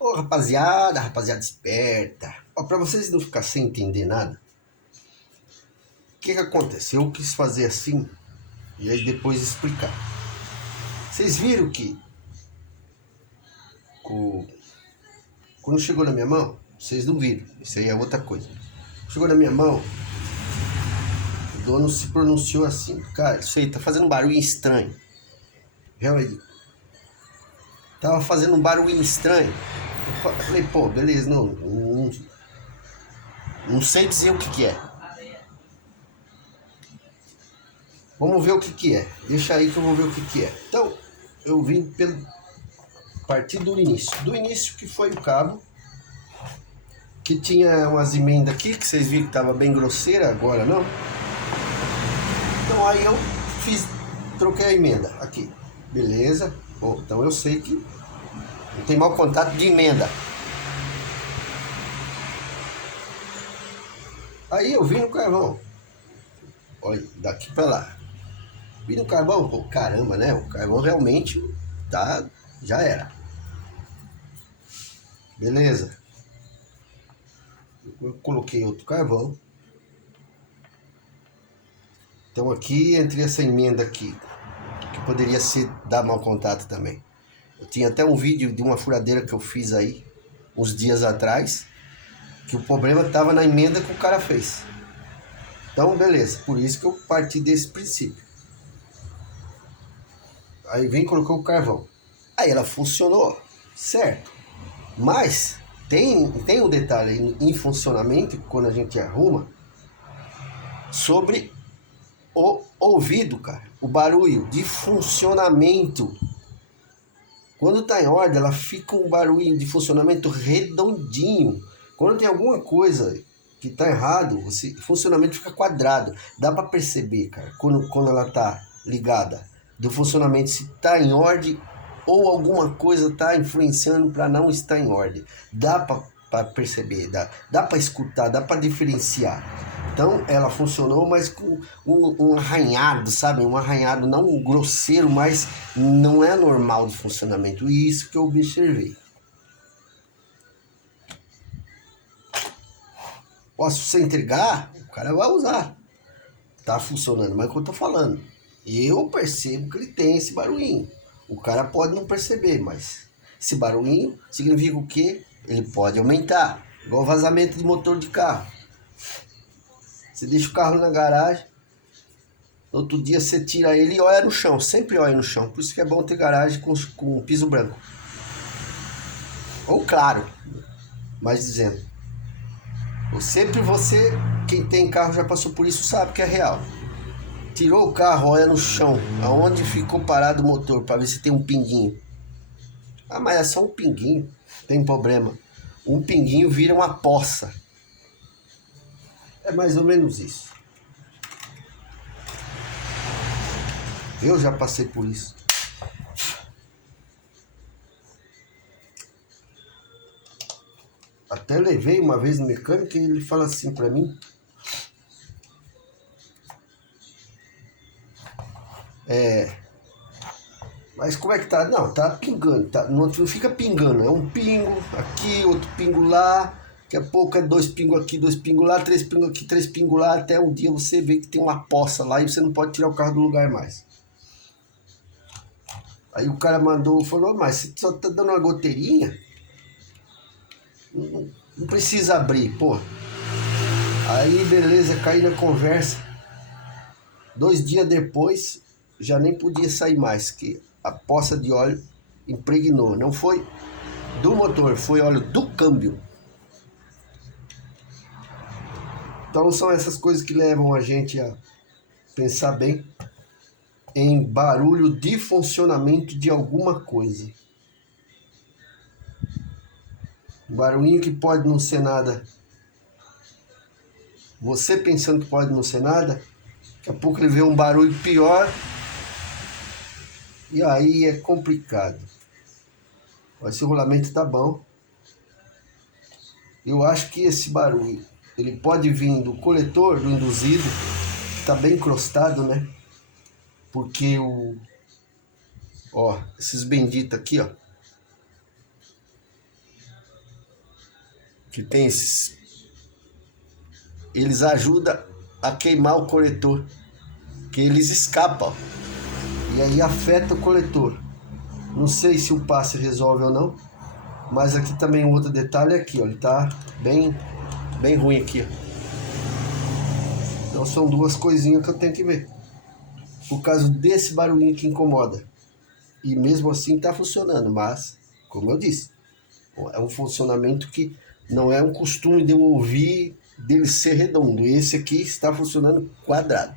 Ô, rapaziada esperta. Ó, pra vocês não ficar sem entender nada, o que aconteceu? Eu quis fazer assim e aí depois explicar. Vocês viram que quando chegou na minha mão, vocês não viram, isso aí é outra coisa. Chegou na minha mão, o dono se pronunciou assim: cara, isso aí tá fazendo um barulho estranho. Viu aí? Tava fazendo um barulho estranho. Eu falei, pô, beleza, não sei dizer o que é. Vamos ver o que é. Deixa aí que eu vou ver o que é. Então, eu vim partir do início. Do início que foi o cabo, que tinha umas emendas aqui, que vocês viram que tava bem grosseira, agora não. Então aí eu troquei a emenda aqui. Beleza. Bom, então eu sei que não tem mau contato de emenda. Aí eu vim no carvão. Olha, daqui pra lá. Vim no carvão, pô, caramba, né? O carvão realmente tá, já era. Beleza. Eu coloquei outro carvão. Então aqui, entre essa emenda aqui, que poderia ser dar mau contato também. Eu tinha até um vídeo de uma furadeira que eu fiz aí, uns dias atrás, que o problema estava na emenda que o cara fez. Então, beleza, por isso que eu parti desse princípio. Aí vem e colocou o carvão. Aí ela funcionou, certo. Mas tem um detalhe em funcionamento, quando a gente arruma, sobre o ouvido, cara. O barulho de funcionamento. Quando tá em ordem, ela fica um barulho de funcionamento redondinho. Quando tem alguma coisa que tá errado, o funcionamento fica quadrado. Dá para perceber, cara, quando ela tá ligada, do funcionamento, se tá em ordem ou alguma coisa tá influenciando para não estar em ordem. Dá para perceber, dá para escutar, dá para diferenciar. Então ela funcionou, mas com um arranhado, sabe? Um arranhado não grosseiro, mas não é normal de funcionamento. E isso que eu observei. Posso você entregar, o cara vai usar. Tá funcionando, mas é o que eu tô falando. Eu percebo que ele tem esse barulhinho. O cara pode não perceber, mas esse barulhinho significa o quê? Ele pode aumentar. Igual vazamento de motor de carro. Você deixa o carro na garagem, no outro dia você tira ele e olha no chão, sempre olha no chão. Por isso que é bom ter garagem com piso branco. Ou claro, mas dizendo. Sempre você, quem tem carro já passou por isso, sabe que é real. Tirou o carro, olha no chão, aonde ficou parado o motor, para ver se tem um pinguinho. Ah, mas é só um pinguinho, tem problema. Um pinguinho vira uma poça. É mais ou menos isso. Eu já passei por isso. Até levei uma vez no mecânico e ele fala assim pra mim: mas como é que tá? Não, tá pingando, tá, não fica pingando, é um pingo aqui, outro pingo lá, daqui a pouco é 2 pingos aqui, 2 pingos lá, 3 pingos aqui, 3 pingos lá, até um dia você vê que tem uma poça lá e você não pode tirar o carro do lugar mais. Aí o cara falou, mas você só tá dando uma goteirinha? Não precisa abrir, pô. Aí beleza, caí na conversa. 2 dias depois, já nem podia sair mais, que a poça de óleo impregnou. Não foi do motor, foi óleo do câmbio. Então são essas coisas que levam a gente a pensar bem em barulho de funcionamento de alguma coisa. Um barulhinho que pode não ser nada. Você pensando que pode não ser nada, daqui a pouco ele vê um barulho pior e aí é complicado. Esse rolamento tá bom. Eu acho que esse barulho, ele pode vir do coletor, do induzido, que tá bem encrostado, né? Porque esses benditos aqui, ó, que tem eles ajudam a queimar o coletor, que eles escapam e aí afeta o coletor. Não sei se o passe resolve ou não, mas aqui também um outro detalhe aqui, ó, ele tá bem ruim aqui, ó. Então são duas coisinhas que eu tenho que ver, por causa desse barulhinho que incomoda. E mesmo assim tá funcionando, mas, como eu disse, é um funcionamento que não é um costume de eu ouvir dele ser redondo. Esse aqui está funcionando quadrado.